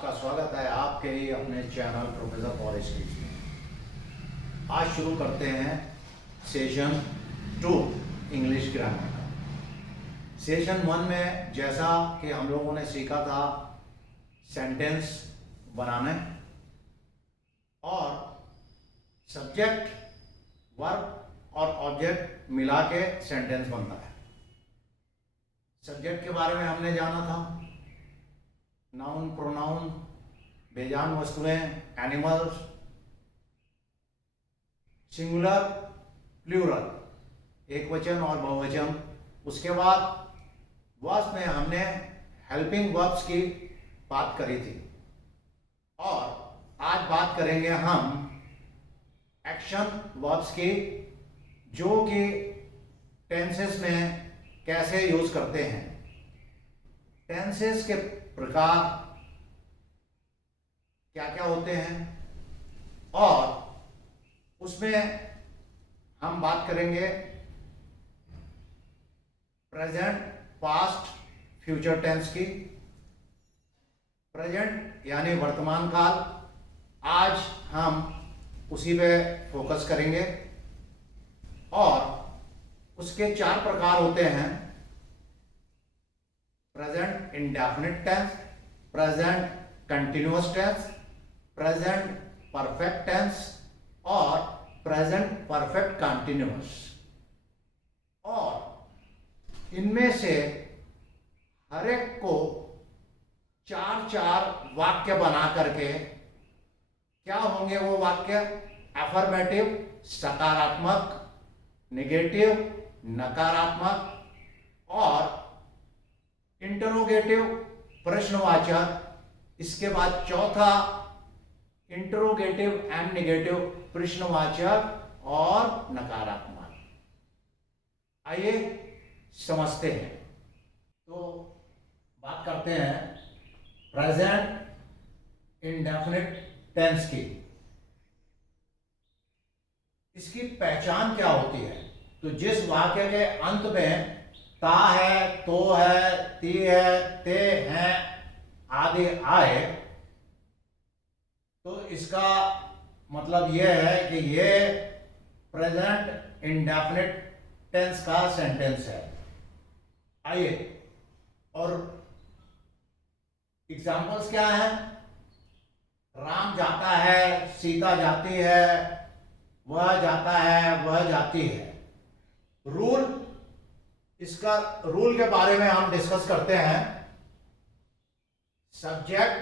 आपका स्वागत है आपके ही अपने चैनल प्रोफेसर पॉल स्किल्स में। आज शुरू करते हैं सेशन 2 इंग्लिश ग्रामर का। सेशन 1 में जैसा कि हम लोगों ने सीखा था सेंटेंस बनाने और सब्जेक्ट वर्ब और ऑब्जेक्ट मिला के सेंटेंस बनता है। सब्जेक्ट के बारे में हमने जाना था, नाउन प्रोनाउन, बेजान वस्तुएं, एनिमल्स, सिंगुलर प्लूरल, एक वचन और बहुवचन। उसके बाद वर्ब्स में हमने हेल्पिंग वर्ब्स की बात करी थी और आज बात करेंगे हम एक्शन वर्ब्स की, जो कि टेंसेस में कैसे यूज करते हैं, टेंसेस के प्रकार क्या क्या होते हैं और उसमें हम बात करेंगे प्रेजेंट, पास्ट, फ्यूचर टेंस की। प्रेजेंट यानी वर्तमान काल, आज हम उसी पे फोकस करेंगे और उसके 4 प्रकार होते हैं: present indefinite tense, present continuous tense, present perfect tense और प्रेजेंट परफेक्ट कंटिन्यूअस। और इनमें से हर एक को 4 वाक्य बना करके, क्या होंगे वो वाक्य? अफर्मेटिव सकारात्मक, नेगेटिव नकारात्मक और इंटरोगेटिव प्रश्नवाचक। इसके बाद चौथा इंटरोगेटिव एंड नेगेटिव प्रश्नवाचक और नकारात्मक। आइए समझते हैं। तो बात करते हैं प्रेजेंट इंडेफिनिट टेंस की। इसकी पहचान क्या होती है? तो जिस वाक्य के अंत में ता है, तो है, ती है, ते हैं आदि आए, तो इसका मतलब यह है कि यह प्रेजेंट इंडेफिनिट टेंस का सेंटेंस है। आइए, और एग्जाम्पल्स क्या है? राम जाता है, सीता जाती है, वह जाता है, वह जाती है। रूल, इसका रूल के बारे में हम डिस्कस करते हैं। सब्जेक्ट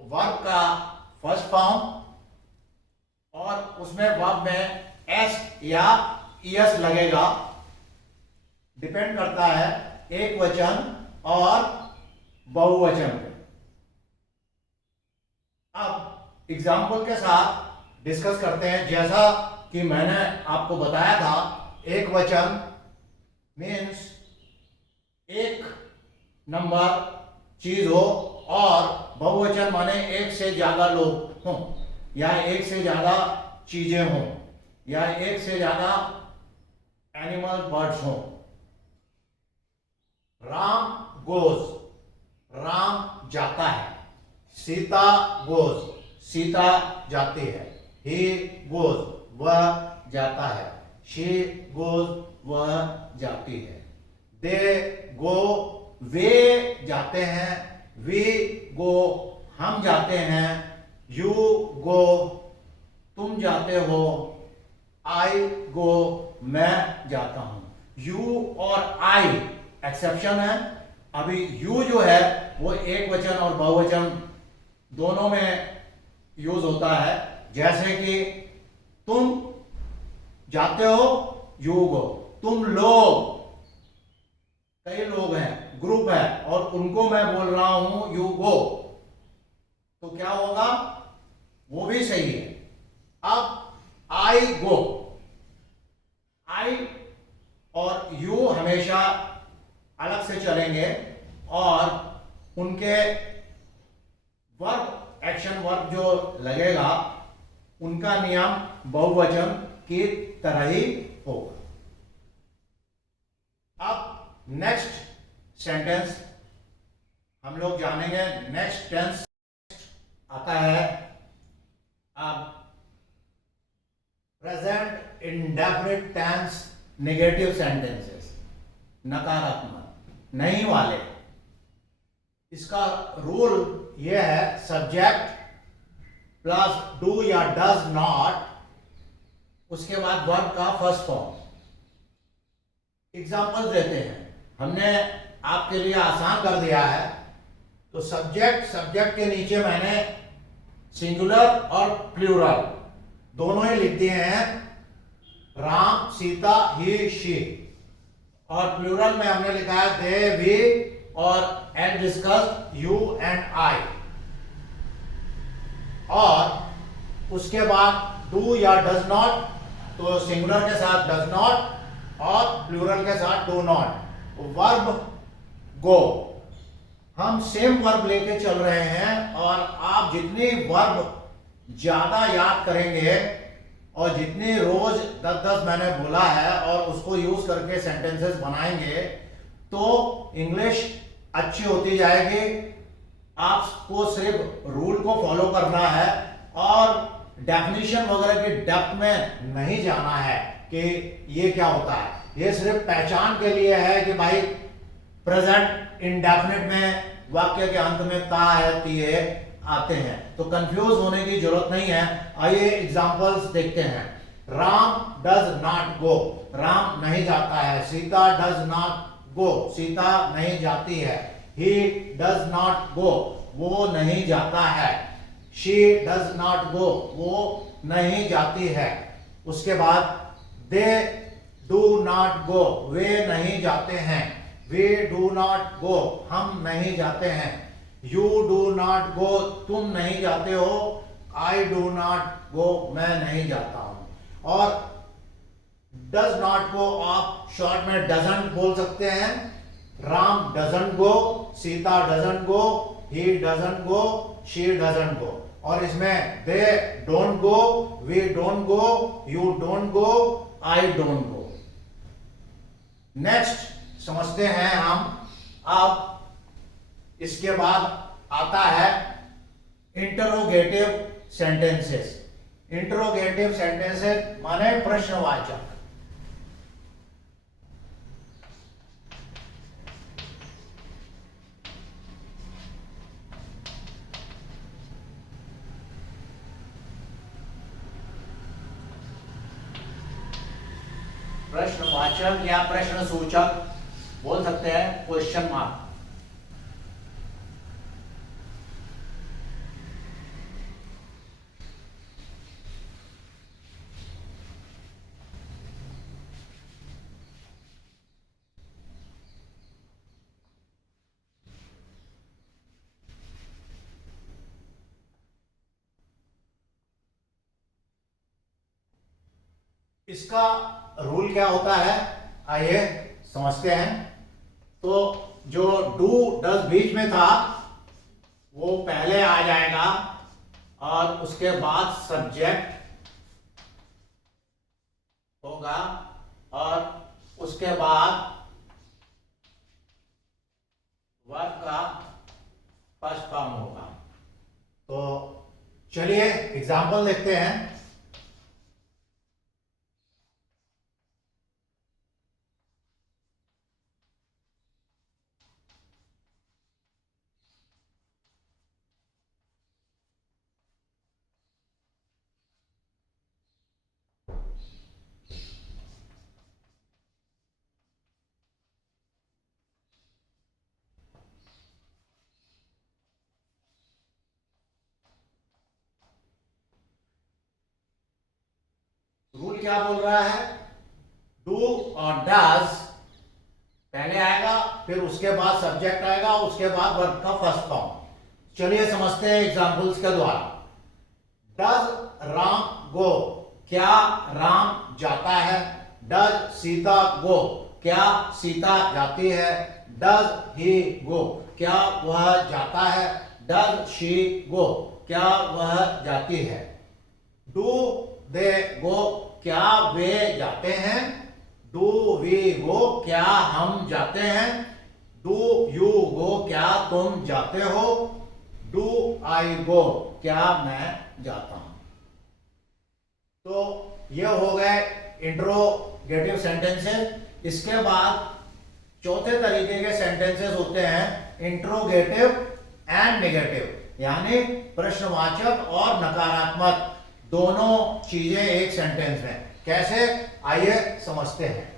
वर्ब का फर्स्ट फॉर्म और उसमें वर्ब में एस या ईएस लगेगा, डिपेंड करता है एक वचन और बहुवचन पे। अब एग्जाम्पल के साथ डिस्कस करते हैं। जैसा कि मैंने आपको बताया था, एक वचन मीन्स एक नंबर चीज हो और बहुवचन माने एक से ज्यादा लोग हों या एक से ज्यादा चीजें हों या एक से ज्यादा एनिमल बर्ड्स हों। राम गोज, राम जाता है। सीता गोज, सीता जाती है। ही गोज, वह जाता है। शी गोज, वह जाती है। दे गो, वे जाते हैं। वी गो, हम जाते हैं। यू गो, तुम जाते हो। आई गो, मैं जाता हूं। यू और आई एक्सेप्शन है। अभी यू जो है वो एक वचन और बहुवचन दोनों में यूज होता है। जैसे कि तुम जाते हो, यू गो। तुम लोग, कई लोग हैं, ग्रुप है और उनको मैं बोल रहा हूं यू गो, तो क्या होगा? वो भी सही है। अब आई गो, आई और यू हमेशा अलग से चलेंगे और उनके वर्ब, एक्शन वर्ब जो लगेगा उनका नियम बहुवचन की तरह ही होगा। अब नेक्स्ट सेंटेंस हम लोग जानेंगे। नेक्स्ट टेंस आता है अब present indefinite tense negative sentences, नकारात्मक नहीं वाले। इसका रूल यह है सब्जेक्ट प्लस डू या डज नॉट, उसके बाद वर्ब का फर्स्ट फॉर्म। एग्जाम्पल देते हैं, हमने आपके लिए आसान कर दिया है। तो सब्जेक्ट के नीचे मैंने सिंगुलर और प्लूरल दोनों ही लिख दिए हैं, राम, सीता, ही, शी। और प्लूरल में हमने लिखा है दे, वी और and discussed you and I. और उसके बाद डू या डज नॉट, तो सिंगुलर के साथ डज नॉट और प्लूरल के साथ डू नॉट। वर्ब गो, हम सेम वर्ब लेके चल रहे हैं और आप जितनी वर्ब ज्यादा याद करेंगे और जितनी रोज 10-10 मैंने बोला है और उसको यूज करके सेंटेंसेस बनाएंगे तो इंग्लिश अच्छी होती जाएगी। आपको सिर्फ रूल को फॉलो करना है और डेफिनेशन वगैरह की डेप्थ में नहीं जाना है कि ये क्या होता है। ये सिर्फ पहचान के लिए है कि भाई प्रेजेंट इंडेफिनिट में वाक्य के अंत में ता है, ती है आते हैं, तो कंफ्यूज होने की जरूरत नहीं है। आइए एग्जांपल्स देखते हैं। Ram does not go, Ram नहीं जाता है। Sita does not go, Sita नहीं जाती है। ही डज नॉट गो, वो नहीं जाता है। शी डज नॉट गो, वो नहीं जाती है। उसके बाद दे डू नॉट गो, वे नहीं जाते हैं। वी डू नॉट गो, हम नहीं जाते हैं। यू डू नॉट गो, तुम नहीं जाते हो। आई डू नॉट गो, मैं नहीं जाता हूं। और डज नॉट गो आप शॉर्ट में डजंट बोल सकते हैं। Ram doesn't go, Sita doesn't go, he doesn't go, she doesn't go. और इसमें they don't go, we don't go, you don't go, I don't go. Next समझते हैं हम। अब इसके बाद आता है इंटरोगेटिव सेंटेंसेस। इंटरोगेटिव सेंटेंसेस माने प्रश्नवाचक। प्रश्नवाचक या प्रश्न सूचक बोल सकते हैं, क्वेश्चन मार्क। इसका रूल क्या होता है आइए समझते हैं। तो जो डू डज बीच में था वो पहले आ जाएगा और उसके बाद सब्जेक्ट होगा और उसके बाद वर्ब का फर्स्ट फॉर्म होगा। तो चलिए एग्जांपल देखते हैं। रूल क्या बोल रहा है, डू और डज पहले आएगा, फिर उसके बाद सब्जेक्ट आएगा, उसके बाद वर्ब का फर्स्ट फॉर्म। चलिए समझते हैं एग्जांपल्स के द्वारा। डज राम गो, क्या राम जाता है। डज सीता गो, क्या सीता जाती है। डज ही गो, क्या वह जाता है। डज शी गो, क्या वह जाती है। डू दे गो, क्या वे जाते हैं। डू वी गो, क्या हम जाते हैं। डू यू गो, क्या तुम जाते हो। डू आई गो, क्या मैं जाता हूं। तो ये हो गए इंट्रोगेटिव सेंटेंसेस। इसके बाद चौथे तरीके के सेंटेंसेस होते हैं इंट्रोगेटिव एंड नेगेटिव, यानी प्रश्नवाचक और नकारात्मक दोनों चीजें एक सेंटेंस में। कैसे, आइए समझते हैं।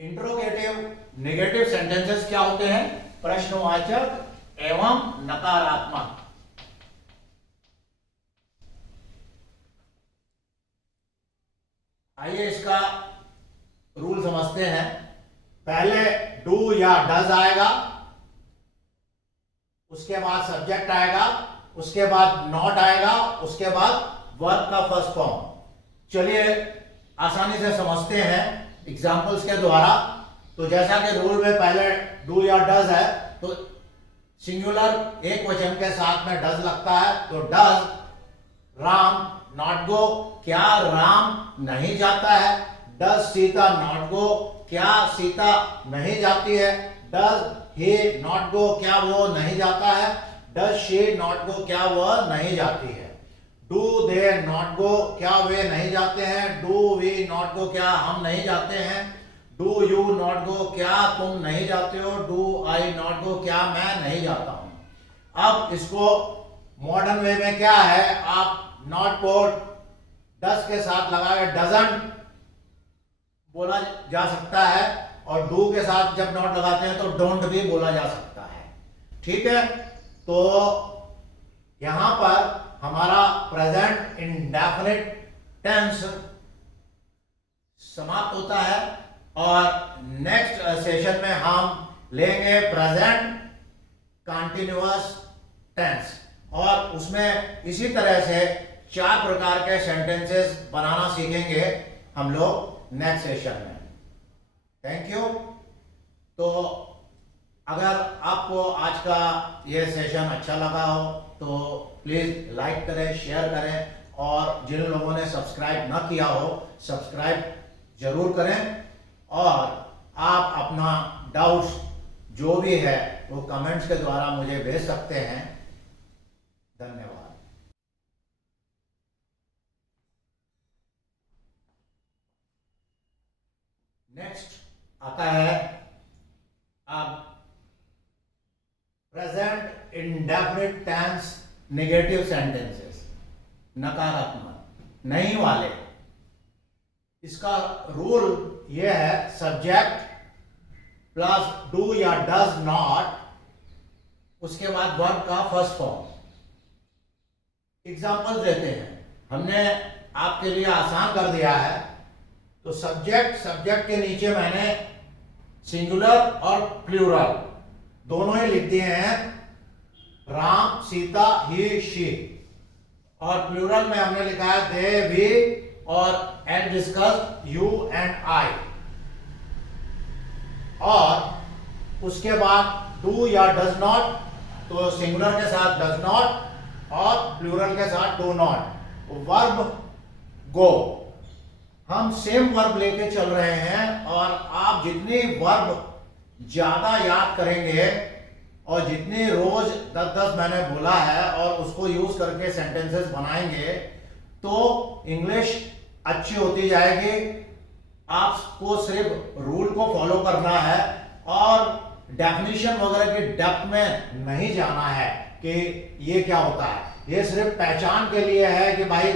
इंट्रोगेटिव नेगेटिव सेंटेंसेस क्या होते हैं, प्रश्नवाचक एवं नकारात्मक। आइए इसका रूल समझते हैं। पहले डू या डज आएगा, उसके बाद सब्जेक्ट आएगा, उसके बाद नॉट आएगा, उसके बाद वर्ब का फर्स्ट फॉर्म। चलिए आसानी से समझते हैं एग्जाम्पल्स के द्वारा। तो जैसा कि रूल में पहले डू या डज है, तो सिंगुलर एक वचन के साथ में डज लगता है। तो डज राम नॉट गो, क्या राम नहीं जाता है। डज सीता नॉट गो, क्या सीता नहीं जाती है। डज ही नॉट गो, क्या वो नहीं जाता है। डज शी नॉट गो, क्या वह नहीं जाती है। डू दे नॉट गो, क्या वे नहीं जाते हैं। डू वी नॉट गो, क्या हम नहीं जाते हैं। डू यू नॉट गो, क्या तुम नहीं जाते हो। डू आई नॉट गो, क्या मैं नहीं जाता हूं। अब इसको मॉडर्न वे में क्या है, आप नॉट को डज के साथ लगा के डजंट बोला जा सकता है, और डू के साथ जब नॉट लगाते हैं तो डोंट भी बोला जा सकता है। ठीक है, तो यहां पर हमारा प्रेजेंट इंडेफिनिट टेंस समाप्त होता है, और नेक्स्ट सेशन में हम लेंगे प्रेजेंट कंटिन्यूअस टेंस, और उसमें इसी तरह से 4 प्रकार के सेंटेंसेस बनाना सीखेंगे हम लोग नेक्स्ट सेशन में। Thank you. तो अगर आपको आज का ये सेशन अच्छा लगा हो तो प्लीज लाइक करें, शेयर करें, और जिन लोगों ने सब्सक्राइब ना किया हो सब्सक्राइब जरूर करें। और आप अपना डाउट्स जो भी है वो कमेंट्स के द्वारा मुझे भेज सकते हैं। धन्यवाद। नेक्स्ट आता है अब present indefinite tense negative sentences, नकारात्मक नहीं वाले। इसका रूल यह है, सब्जेक्ट प्लस डू या डज नॉट, उसके बाद वर्ब का फर्स्ट फॉर्म। एग्जांपल देते हैं, हमने आपके लिए आसान कर दिया है। तो सब्जेक्ट के नीचे मैंने सिंगुलर और प्लूरल दोनों ही लिख दिए हैं, राम सीता ही शी। और प्लूरल में हमने लिखा है दे वी और and discuss you and I. और उसके बाद डू या डज नॉट, तो सिंगुलर के साथ डज नॉट और प्लूरल के साथ डू नॉट। वर्ब गो, हम सेम वर्ब लेके चल रहे हैं, और आप जितनी वर्ब ज्यादा याद करेंगे और जितनी रोज 10-10 मैंने बोला है और उसको यूज करके सेंटेंसेस बनाएंगे तो इंग्लिश अच्छी होती जाएगी। आपको सिर्फ रूल को फॉलो करना है और डेफिनेशन वगैरह की डेप्थ में नहीं जाना है कि ये क्या होता है। ये सिर्फ पहचान के लिए है कि भाई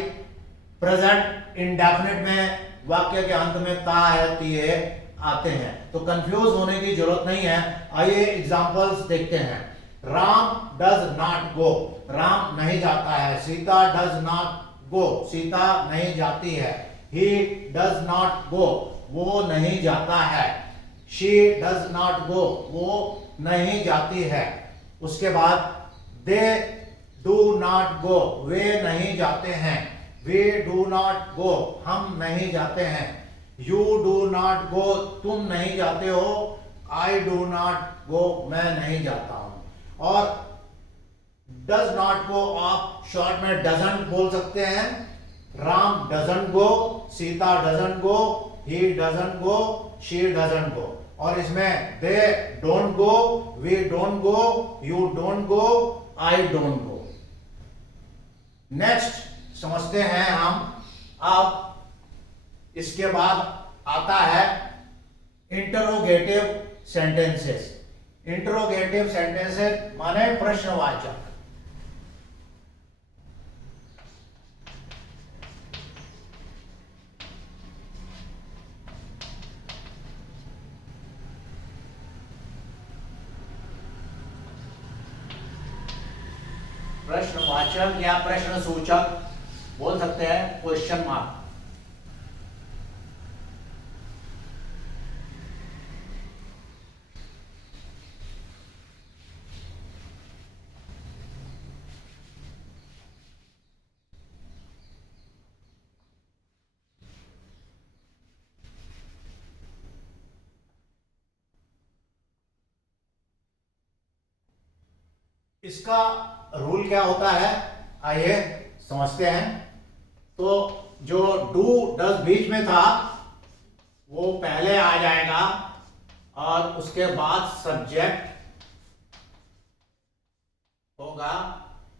प्रेजेंट इंडेफिनिट में वाक्य के अंत में ता है, ती है आते हैं, तो कंफ्यूज होने की जरूरत नहीं है। आइए एग्जांपल्स देखते हैं। Ram does not go, Ram नहीं जाता है। Sita does not go, Sita नहीं जाती है। ही डज नॉट गो, वो नहीं जाता है। शी डज नॉट गो, वो नहीं जाती है। उसके बाद दे डू नॉट गो, वे नहीं जाते हैं। वी डू नॉट गो, हम नहीं जाते हैं। यू डू नॉट गो, तुम नहीं जाते हो। आई डू नॉट गो, मैं नहीं जाता हूं। और डज नॉट गो आप शॉर्ट में डजंट बोल सकते हैं। Ram doesn't go, Sita doesn't go, he doesn't go, she doesn't go. और इसमें they don't go, we don't go, you don't go, I don't go. Next समझते हैं हम। अब इसके बाद आता है इंटरोगेटिव सेंटेंसेस। इंटरोगेटिव सेंटेंसेस माने प्रश्नवाचक। प्रश्नवाचक या प्रश्न सूचक बोल सकते हैं, क्वेश्चन मार्क। इसका रूल क्या होता है, आइए समझते हैं। तो जो डू डज बीच में था वो पहले आ जाएगा और उसके बाद सब्जेक्ट होगा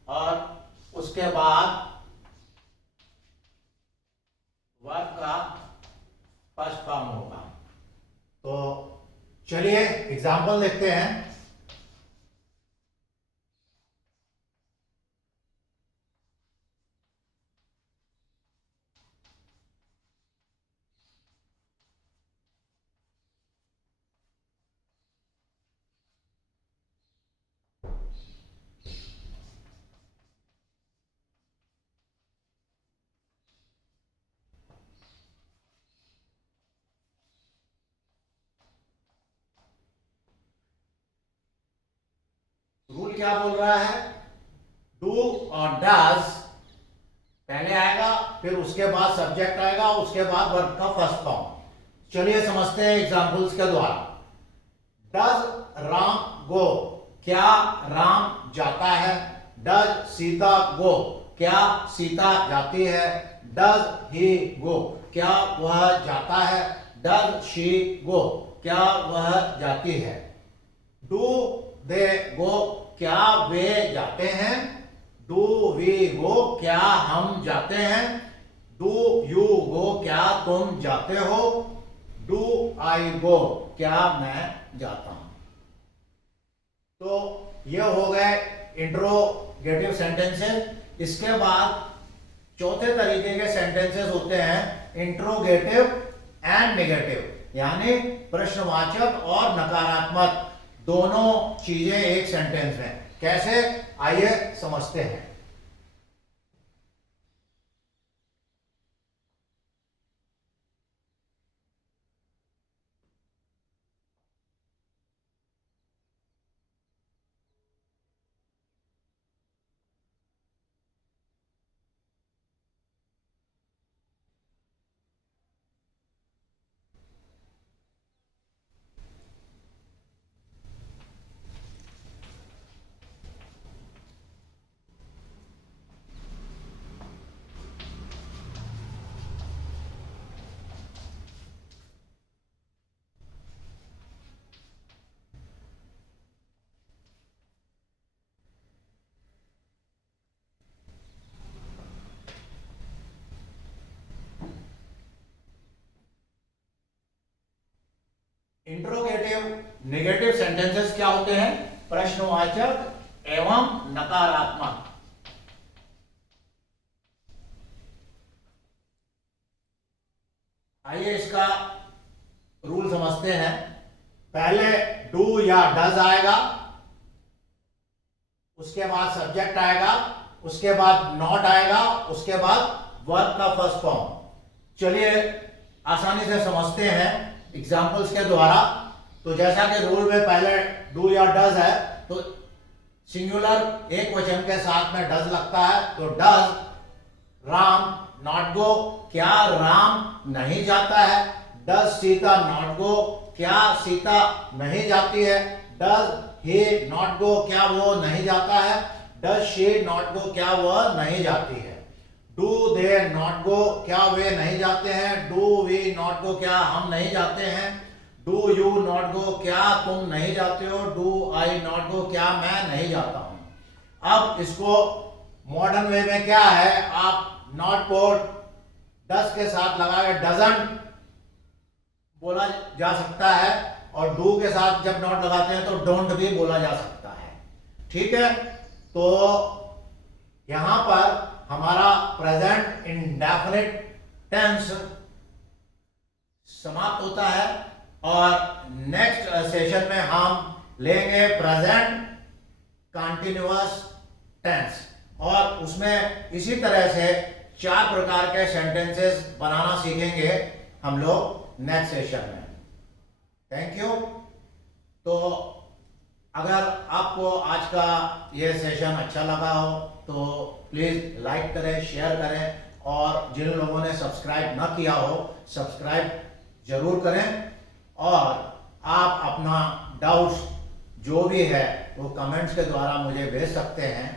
और उसके बाद वर्ब का फर्स्ट फॉर्म होगा। तो चलिए एग्जांपल देखते हैं। रूल क्या बोल रहा है, डू और डज पहले आएगा, फिर उसके बाद सब्जेक्ट आएगा, उसके बाद वर्ब का फर्स्ट फॉर्म। चलिए समझते हैं एग्जांपल्स के द्वारा। डज राम गो, क्या राम जाता है। डज सीता गो, क्या सीता जाती है। डज ही गो, क्या वह जाता है। डज शी गो, क्या वह जाती है। डू दे गो, क्या वे जाते हैं। डू वी गो, क्या हम जाते हैं। डू यू गो, क्या तुम जाते हो। डू आई गो, क्या मैं जाता हूं। तो ये हो गए इंट्रोगेटिव सेंटेंसेस। इसके बाद चौथे तरीके के सेंटेंसेस होते हैं इंट्रोगेटिव एंड नेगेटिव, यानी प्रश्नवाचक और नकारात्मक दोनों चीजें एक सेंटेंस में। कैसे, आइए समझते हैं। इंट्रोगेटिव नेगेटिव सेंटेंसेस क्या होते हैं, प्रश्नवाचक एवं नकारात्मक। आइए इसका रूल समझते हैं। पहले डू या डज आएगा, उसके बाद सब्जेक्ट आएगा, उसके बाद नॉट आएगा, उसके बाद वर्ब का फर्स्ट फॉर्म। चलिए आसानी से समझते हैं एग्जांपल्स के द्वारा। तो जैसा कि रूल में पहले डू या डज है, तो सिंगुलर एक वचन के साथ में डज लगता है, तो डज राम नॉट गो, क्या राम नहीं जाता है। डज सीता नॉट गो, क्या सीता नहीं जाती है। डज ही नॉट गो, क्या वो नहीं जाता है। डज शी नॉट गो, क्या वह नहीं जाती है। डू दे नॉट गो, क्या वे नहीं जाते हैं। डू वी नॉट गो, क्या हम नहीं जाते हैं। डू यू नॉट गो, क्या तुम नहीं जाते हो। डू आई नॉट गो, क्या मैं नहीं जाता हूं। अब इसको मॉडर्न वे में क्या है, आप नॉट को डज के साथ लगा के डजंट बोला जा सकता है, और डू के साथ जब नॉट लगाते हैं तो डोंट भी बोला जा सकता है। ठीक है, तो यहां पर हमारा प्रेजेंट इंडेफिनिट टेंस समाप्त होता है, और नेक्स्ट सेशन में हम लेंगे प्रेजेंट कंटिन्यूअस टेंस, और उसमें इसी तरह से 4 प्रकार के सेंटेंसेस बनाना सीखेंगे हम लोग नेक्स्ट सेशन में। Thank you. तो अगर आपको आज का ये सेशन अच्छा लगा हो तो प्लीज लाइक करें, शेयर करें, और जिन लोगों ने सब्सक्राइब ना किया हो सब्सक्राइब जरूर करें। और आप अपना डाउट्स जो भी है वो कमेंट्स के द्वारा मुझे भेज सकते हैं।